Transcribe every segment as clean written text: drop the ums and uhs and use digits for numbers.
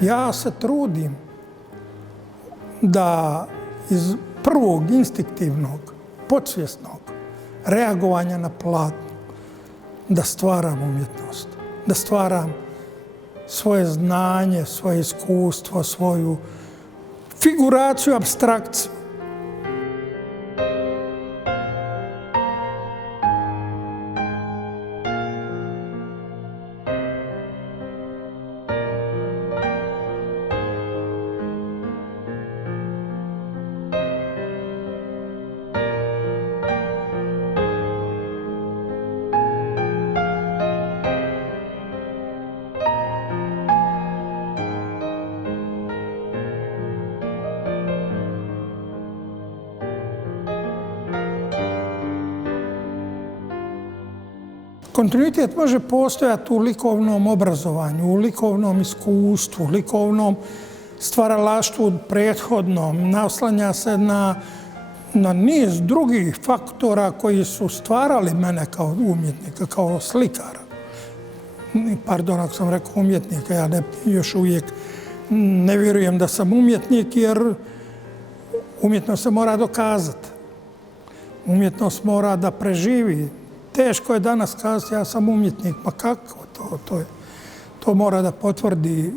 Ja se trudim da iz prvog instinktivnog, podsvjesnog reagovanja na platnu, da stvaram umjetnost, da stvaram svoje znanje, svoje iskustvo, svoju figuraciju, apstrakciju. Kontinuitet može postojati u likovnom obrazovanju, u likovnom iskustvu, u likovnom stvaralaštvu prethodnom, naslanja se na niz drugih faktora koji su stvarali mene kao umjetnika, kao slikara. Pardon, ako sam rekao umjetnika, ja još uvijek ne vjerujem da sam umjetnik, jer umjetnost se mora dokazati. Umjetnost mora da preživi. Teško je danas kazati ja sam umjetnik, pa kako? To mora da potvrdi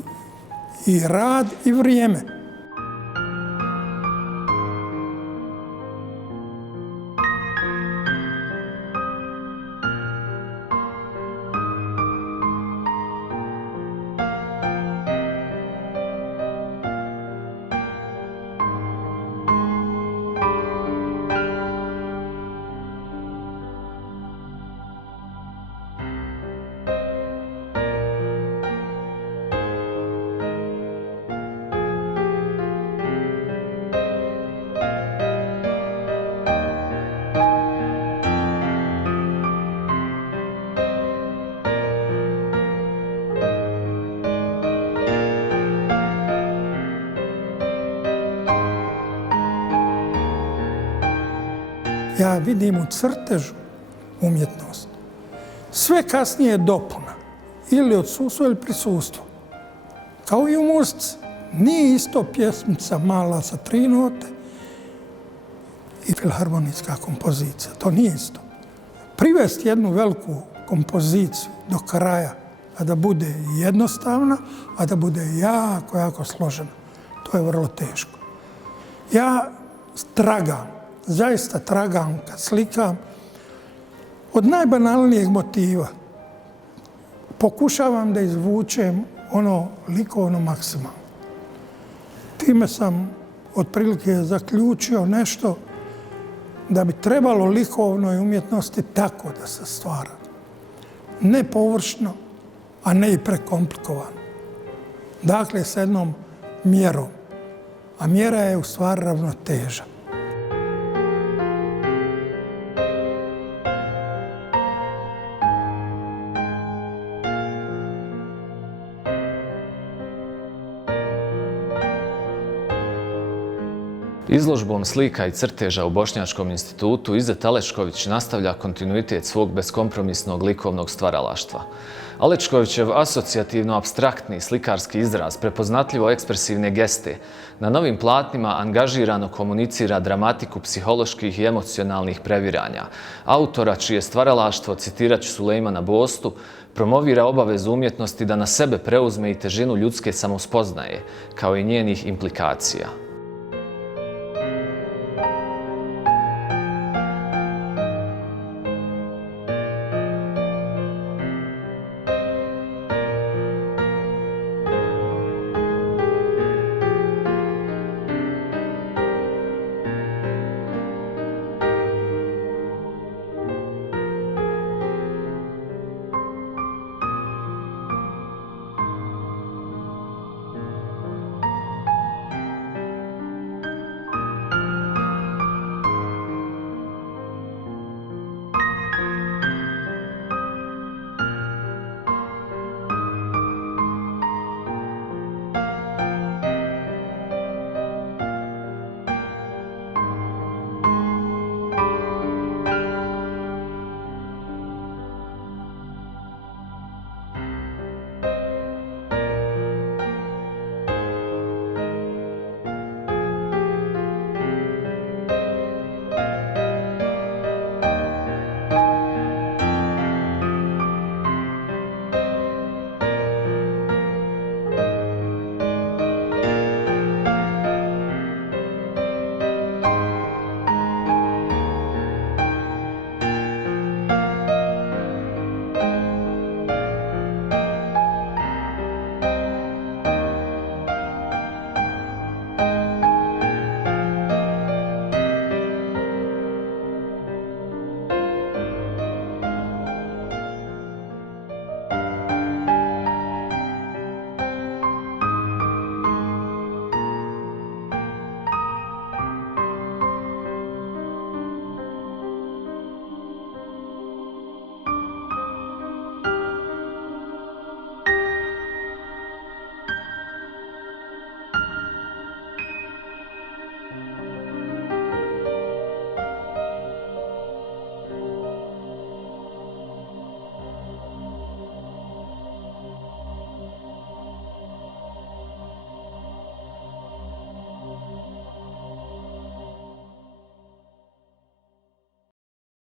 i rad i vrijeme. Ja vidim u crtežu umjetnost. Sve kasnije je dopuna. Ili odsustvo ili prisustvo. Kao i u muzici. Nije isto pjesmica mala sa 3 note i filharmonijska kompozicija. To nije isto. Privesti jednu veliku kompoziciju do kraja, a da bude jednostavna, a da bude jako, jako složena. To je vrlo teško. Ja tragam. Zaista tragam kad slikam od najbanalnijeg motiva. Pokušavam da izvučem ono likovno maksimalno. Time sam otprilike zaključio nešto da bi trebalo likovnoj umjetnosti tako da se stvara. Ne površno, a ne i prekomplikovano. Dakle, s jednom mjerom. A mjera je u stvari ravnoteža. Izložbom slika i crteža u Bošnjačkom institutu Izet Alečković nastavlja kontinuitet svog beskompromisnog likovnog stvaralaštva. Alečkovićev asocijativno-apstraktni slikarski izraz, prepoznatljivo ekspresivne geste, na novim platnima angažirano komunicira dramatiku psiholoških i emocionalnih previranja. Autora čije stvaralaštvo, citirat ću Sulejmana Bostu, promovira obavezu umjetnosti da na sebe preuzme i težinu ljudske samospoznaje, kao i njenih implikacija.